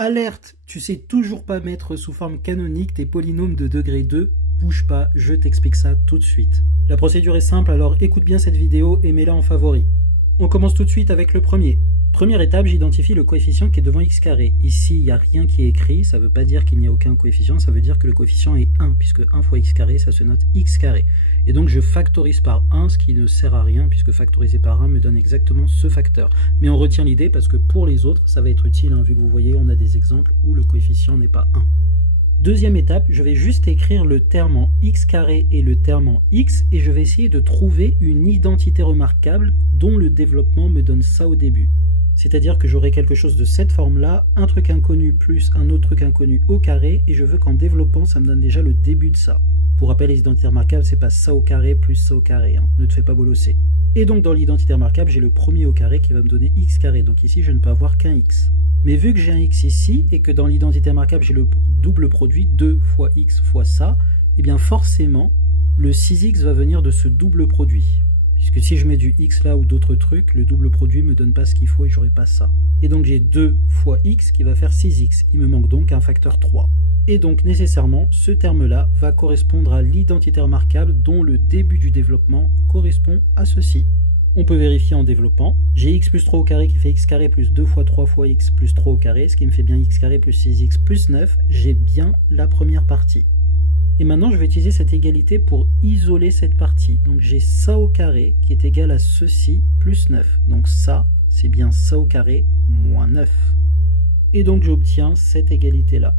Alerte, tu sais toujours pas mettre sous forme canonique tes polynômes de degré 2, bouge pas, je t'explique ça tout de suite. La procédure est simple, alors écoute bien cette vidéo et mets-la en favori. On commence tout de suite avec le premier. Première étape, j'identifie le coefficient qui est devant x carré. Ici, il n'y a rien qui est écrit, ça ne veut pas dire qu'il n'y a aucun coefficient, ça veut dire que le coefficient est 1, puisque 1 fois x carré, ça se note x carré. Et donc je factorise par 1, ce qui ne sert à rien, puisque factoriser par 1 me donne exactement ce facteur. Mais on retient l'idée parce que pour les autres, ça va être utile, vu que vous voyez, on a des exemples où le coefficient n'est pas 1. Deuxième étape, je vais juste écrire le terme en x carré et le terme en x, et je vais essayer de trouver une identité remarquable dont le développement me donne ça au début. C'est-à-dire que j'aurai quelque chose de cette forme-là, un truc inconnu plus un autre truc inconnu au carré, et je veux qu'en développant, ça me donne déjà le début de ça. Pour rappel, les identités remarquables, c'est pas ça au carré plus ça au carré, ne te fais pas bolosser. Et donc dans l'identité remarquable, j'ai le premier au carré qui va me donner x carré, donc ici je ne peux avoir qu'un x. Mais vu que j'ai un x ici, et que dans l'identité remarquable j'ai le double produit, 2 fois x fois ça, et bien forcément, le 6x va venir de ce double produit. Puisque si je mets du x là ou d'autres trucs, le double produit ne me donne pas ce qu'il faut et j'aurai pas ça. Et donc j'ai 2 fois x qui va faire 6x. Il me manque donc un facteur 3. Et donc nécessairement, ce terme-là va correspondre à l'identité remarquable dont le début du développement correspond à ceci. On peut vérifier en développant. J'ai x plus 3 au carré qui fait x carré plus 2 fois 3 fois x plus 3 au carré, ce qui me fait bien x carré plus 6x plus 9. J'ai bien la première partie. Et maintenant, je vais utiliser cette égalité pour isoler cette partie. Donc j'ai ça au carré qui est égal à ceci plus 9. Donc ça, c'est bien ça au carré moins 9. Et donc j'obtiens cette égalité-là,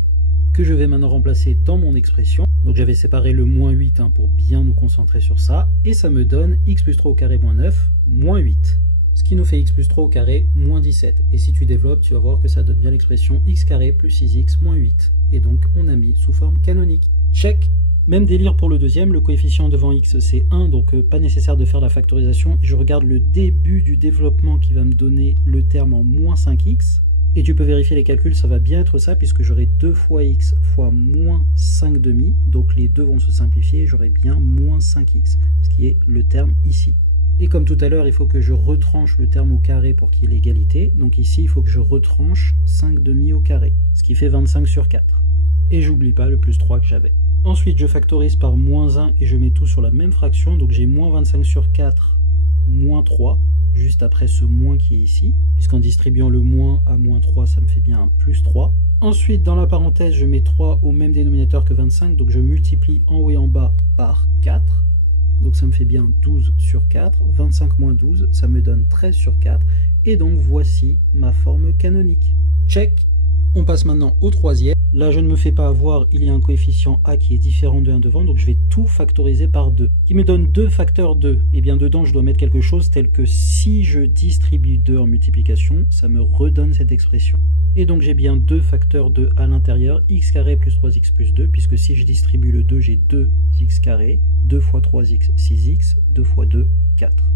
que je vais maintenant remplacer dans mon expression. Donc j'avais séparé le moins 8 pour bien nous concentrer sur ça. Et ça me donne x plus 3 au carré moins 9, moins 8. Ce qui nous fait x plus 3 au carré moins 17. Et si tu développes, tu vas voir que ça donne bien l'expression x carré plus 6x moins 8. Et donc on a mis sous forme canonique. Check. Même délire pour le deuxième, le coefficient devant x c'est 1, donc pas nécessaire de faire la factorisation. Je regarde le début du développement qui va me donner le terme en moins 5x. Et tu peux vérifier les calculs, ça va bien être ça, puisque j'aurai 2 fois x fois moins 5 demi. Donc les deux vont se simplifier, j'aurai bien moins 5x, ce qui est le terme ici. Et comme tout à l'heure, il faut que je retranche le terme au carré pour qu'il y ait l'égalité. Donc ici, il faut que je retranche 5 demi au carré, ce qui fait 25 sur 4. Et j'oublie pas le plus 3 que j'avais. Ensuite, je factorise par moins 1 et je mets tout sur la même fraction. Donc j'ai moins 25 sur 4, moins 3, juste après ce moins qui est ici. Puisqu'en distribuant le moins à moins 3, ça me fait bien un plus 3. Ensuite, dans la parenthèse, je mets 3 au même dénominateur que 25. Donc je multiplie en haut et en bas par 4. Donc ça me fait bien 12 sur 4. 25 moins 12, ça me donne 13 sur 4. Et donc voici ma forme canonique. Check. On passe maintenant au troisième. Là, je ne me fais pas avoir, il y a un coefficient a qui est différent de 1 devant, donc je vais tout factoriser par 2. Qui me donne 2 facteurs 2. Et bien dedans, je dois mettre quelque chose tel que si je distribue 2 en multiplication, ça me redonne cette expression. Et donc j'ai bien 2 facteurs 2 à l'intérieur, x carré plus 3x plus 2, puisque si je distribue le 2, j'ai 2x carré, 2 fois 3x, 6x, 2 fois 2, 4.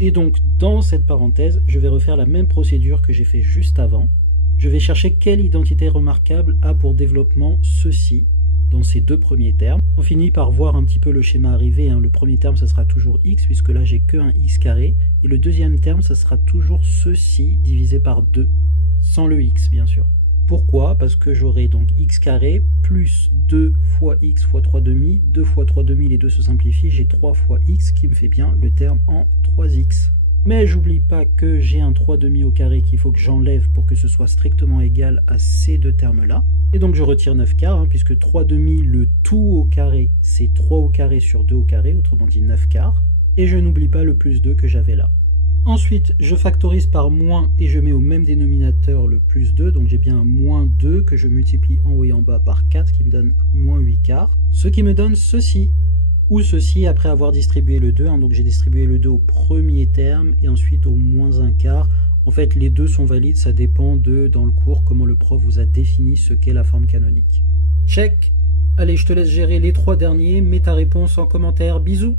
Et donc dans cette parenthèse, je vais refaire la même procédure que j'ai fait juste avant. Je vais chercher quelle identité remarquable a pour développement ceci, dans ces deux premiers termes. On finit par voir un petit peu le schéma arrivé. Le premier terme, ça sera toujours x, puisque là, j'ai que un x carré. Et le deuxième terme, ça sera toujours ceci, divisé par 2, sans le x, bien sûr. Pourquoi? Parce que j'aurai donc x carré plus 2 fois x fois 3 demi. 2 fois 3 demi, les deux se simplifient. J'ai 3 fois x, qui me fait bien le terme en 3x. Mais j'oublie pas que j'ai un 3 demi au carré qu'il faut que j'enlève pour que ce soit strictement égal à ces deux termes-là. Et donc je retire 9 quarts, puisque 3 demi, le tout au carré, c'est 3 au carré sur 2 au carré, autrement dit 9 quarts. Et je n'oublie pas le plus 2 que j'avais là. Ensuite, je factorise par moins et je mets au même dénominateur le plus 2. Donc j'ai bien un moins 2 que je multiplie en haut et en bas par 4, qui me donne moins 8 quarts. Ce qui me donne ceci. Ou ceci après avoir distribué le 2, donc j'ai distribué le 2 au premier terme et ensuite au moins 1 quart. En fait, les deux sont valides, ça dépend de, dans le cours, comment le prof vous a défini ce qu'est la forme canonique. Check. Allez, je te laisse gérer les 3 derniers, mets ta réponse en commentaire, bisous.